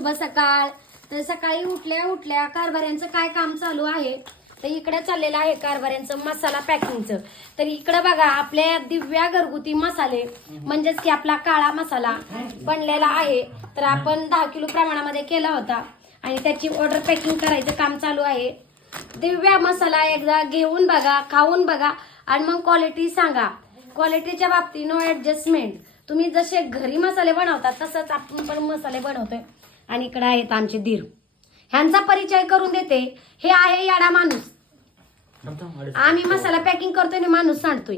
शुभ सकाळ। तर सकाळी उठल्या उठल्या कारभाऱ्यांचं काय काम चालू आहे तर इकडे चाललेलं आहे कारभाऱ्यांचं मसाला पॅकिंगचं। तर इकडे बघा आपल्या दिव्या घरगुती मसाले म्हणजेच की आपला काळा मसाला बनलेला आहे। तर आपण 10 किलो प्रमाणामध्ये केला होता आणि त्याची ऑर्डर पॅकिंग करायचं काम चालू आहे। दिव्या मसाला एकदा घेऊन बघा, खाऊन बघा आणि मग क्वालिटी सांगा। क्वालिटीच्या बाबतीत नो ऍडजस्टमेंट। तुम्ही जसे घरी मसाले बनवतात तसंच आपण पण मसाले बनवतोय। आणि इकडे आहेत आमचे दीर, ह्यांचा परिचय करून देते। हे आहे याडा माणूस, आम्ही मसाला पॅकिंग करतोय आणि माणूस सांडतोय।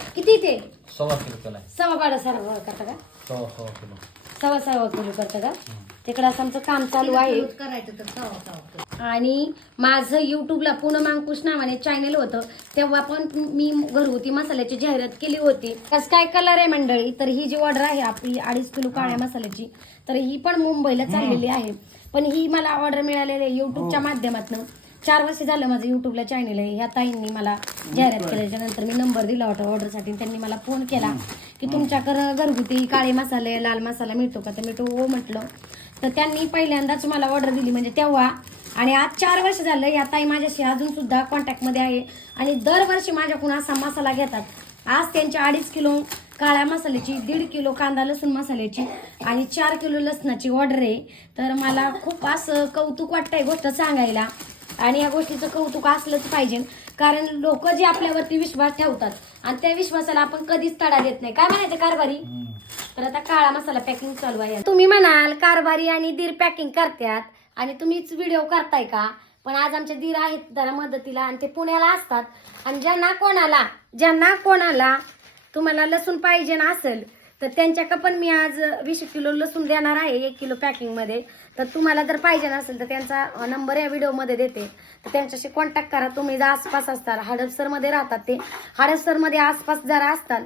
किती ते 1.25 किलो केलाय। सव्वा करता का? 1.25 किलो। सव्वा किलो करता का? तिकडे असं आमचं काम चालू आहे करायचं तर सव्वा आणि माझं युट्यूबला पूनम अंकुश नावाने चॅनल होतं तेव्हा पण मी घरगुती मसाल्याची जाहिरात केली होती। कसं काय कलर आहे मंडळी, तर ही जी ऑर्डर आहे आपली 2.5 किलो काळ्या मसाल्याची, तर ही पण मुंबईला चाललेली आहे। पण ही मला ऑर्डर मिळालेली आहे युट्यूबच्या माध्यमातून। 4 वर्ष झालं माझं युट्यूबला चॅनल आहे। ह्या ताईंनी मला जाहिरात केल्याच्या नंतर मी नंबर दिला होता ऑर्डरसाठी। त्यांनी मला फोन केला की तुमच्याकडे घरगुती काळे मसाले लाल मसाला मिळतो का? तर मी तो हो म्हटलं। तर त्यांनी पहिल्यांदाच मला ऑर्डर दिली म्हणजे तेव्हा, आणि आज 4 वर्ष झालं या ताई माझ्याशी अजून सुद्धा कॉन्टॅक्टमध्ये आहे आणि दरवर्षी माझ्याकडून असा मसाला घेतात। आज त्यांच्या 2.5 किलो काळ्या मसाल्याची, 1.5 किलो कांदा लसूण मसाल्याची आणि 4 किलो लसणाची ऑर्डर आहे। तर मला खूप असं कौतुक वाटतंय गोष्ट सांगायला आणि या गोष्टीचं कौतुक असलंच पाहिजे, कारण लोक जे आपल्यावरती विश्वास ठेवतात आणि त्या विश्वासाला आपण कधीच तडा देत नाही। काय म्हणायचं कारभारी? तर आता काळा मसाला पॅकिंग चालू आहे। तुम्ही म्हणाल कारभारी आणि दीर पॅकिंग करतात आणि तुम्हीच व्हिडिओ करताय का? पण आज आमचे दीर आहेत जरा मदतीला आणि ते पुण्याला असतात। आणि ज्यांना कोणाला तुम्हाला लसूण पाहिजे असेल तर त्यांच्याकडे पण मी आज 20 किलो लसूण देणार आहे 1 किलो पॅकिंग मध्ये। तर तुम्हाला जर पाहिजे असेल तर त्यांचा नंबर या व्हिडिओ मध्ये देते, तर त्यांच्याशी कॉन्टॅक्ट करा। तुम्ही जर आसपास असताल, हडपसर मध्ये राहतात ते, हडपसर मध्ये आसपास जरा असताल